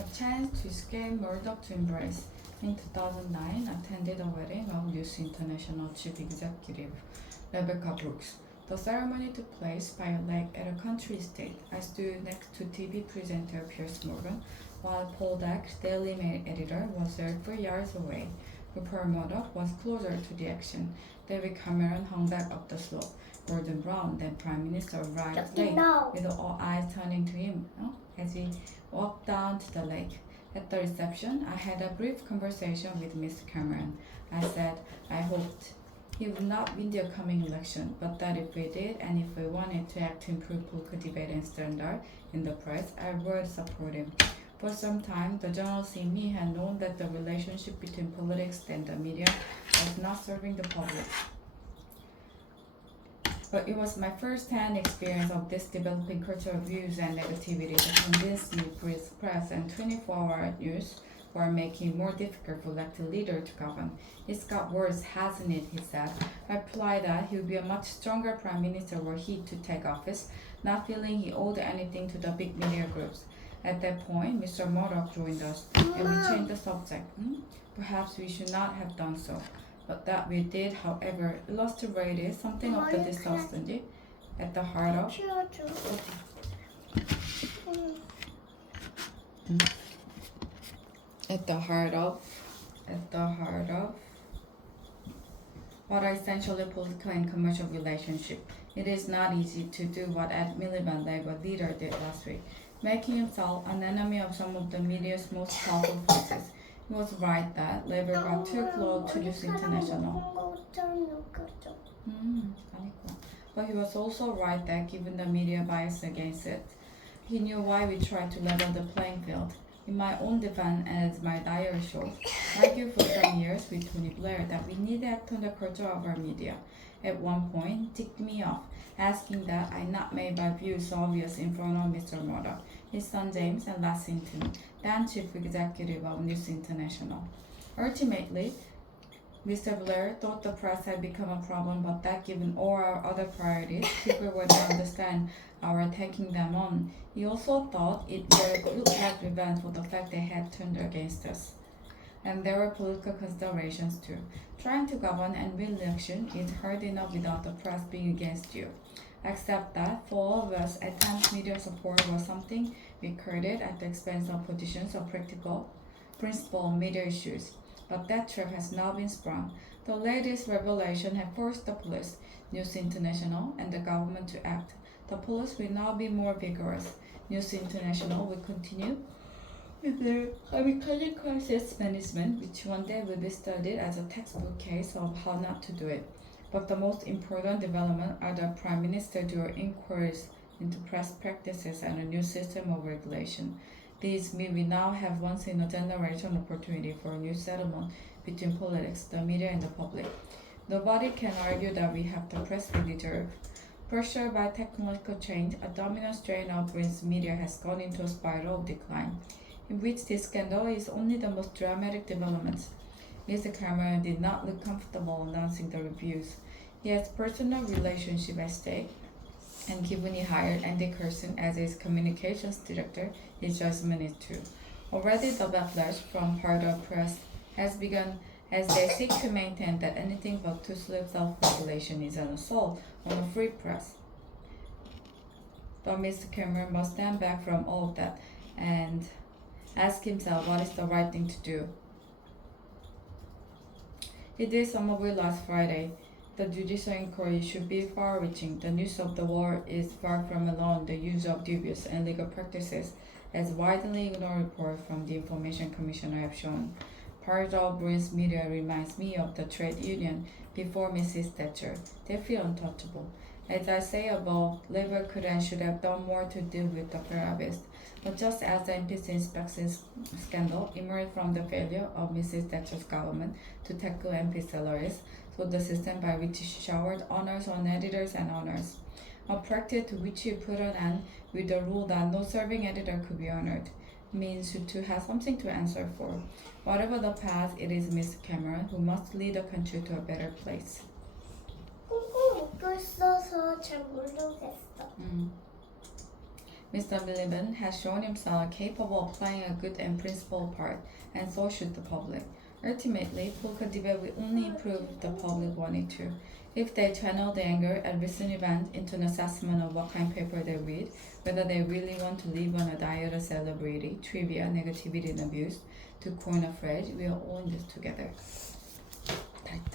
A chance to escape Murdoch'sembrace. In 2009, attended a wedding of News International Chief Executive Rebecca Brooks. The ceremony took place by a lake at a country estate. I stood next to TV presenter Piers Morgan, while Paul Deck, Daily Mail editor, was there 3 yards away. Rupert Murdoch was closer to the action. David Cameron hung back up the slope. Gordon Brown, then Prime Minister, arrived late, with all eyes turning to him as he walked down to the lake. At the reception, I had a brief conversation with Mr. Cameron. I said I hoped he would not win the upcoming election, but that if we did, and if we wanted to act to improve political debate and standard in the press, I would support him. For some time, the journalists in me had known that the relationship between politics and the media was not serving the public. But it was my first-hand experience of this developing culture of views and negativity that convinced me press and 24-hour news were making it more difficult for elected leader to govern. It's got worse, hasn't it, he said. I replied that he would be a much stronger prime minister were he to take office, not feeling he owed anything to the big media groups. At that point, Mr. Murdoch joined us, and we changed the subject. Perhaps we should not have done so. But that we did, however, illustrated something of the dishonesty at the heart of what are essentially political and commercial relationship. It is not easy to do what Ed Miliband, Labour leader, did last week, making himself an enemy of some of the media's most powerful voices. He was right that Labour got too close to News International. But he was also right that given the media bias against it, he knew why we tried to level the playing field. In my own defense, and as my diary shows, I argued for some years with Tony Blair that we need to act on the culture of our media. At one point, he ticked me off, asking that I not make my views obvious in front of Mr. Murdoch, his son James, and Lexington, then chief executive of News International. Ultimately, Mr. Blair thought the press had become a problem, but that given all our other priorities, people would understand our taking them on. He also thought it would look like revenge for the fact they had turned against us. And there were political considerations too. Trying to govern and win election is hard enough without the press being against you. Except that, for all of us, at times media support was something we courted at the expense of positions of principal media issues. But that trap has now been sprung. The latest revelation has forced the police, News International, and the government to act. The police will now be more vigorous. News International will continue with their kamikaze crisis management, which one day will be studied as a textbook case of how not to do it. But the most important development are the Prime Minister doing inquiries into press practices and a new system of regulation. These mean we now have once in a generation opportunity for a new settlement between politics, the media, and the public. Nobody can argue that we have the press we deserve. Pressured by technological change, a dominant strain of Britain's media has gone into a spiral of decline, in which this scandal is only the most dramatic development. Mr. Cameron did not look comfortable announcing the reviews. He has personal relationship at stake, and given he hired Andy Coulson as his communications director, his judgment is too. Already the backlash from part of press has begun as they seek to maintain that anything but toothless self-regulation is an assault on a free press. But Mr. Cameron must stand back from all of that and ask himself what is the right thing to do. He did some of it last Friday. The judicial inquiry should be far-reaching. The news of the war is far from alone the use of dubious and illegal practices, as widely ignored reports from the Information Commissioner have shown. Part of Britain's media reminds me of the trade union before Mrs. Thatcher. They feel untouchable. As I say above, Labour could and should have done more to deal with the gravities. But just as the implicit inspection scandal emerged from the failure of Mrs. Thatcher's government to tackle MP salaries, so the system by which she showered honours on editors and owners, a practice to which she put an end with the rule that no serving editor could be honoured, means to have something to answer for. Whatever the past, it is Mr. Cameron who must lead the country to a better place. 꽁꽁 묶여 있어서 잘 모르겠어. Mr. Miliband has shown himself capable of playing a good and principled part, and so should the public. Ultimately, polka debate will only improve if the public wanted to. If they channel the anger at recent events into an assessment of what kind of paper they read, whether they really want to live on a diet of celebrity, trivia, negativity, and abuse, to coin a phrase, we are all in this together. 다 했다.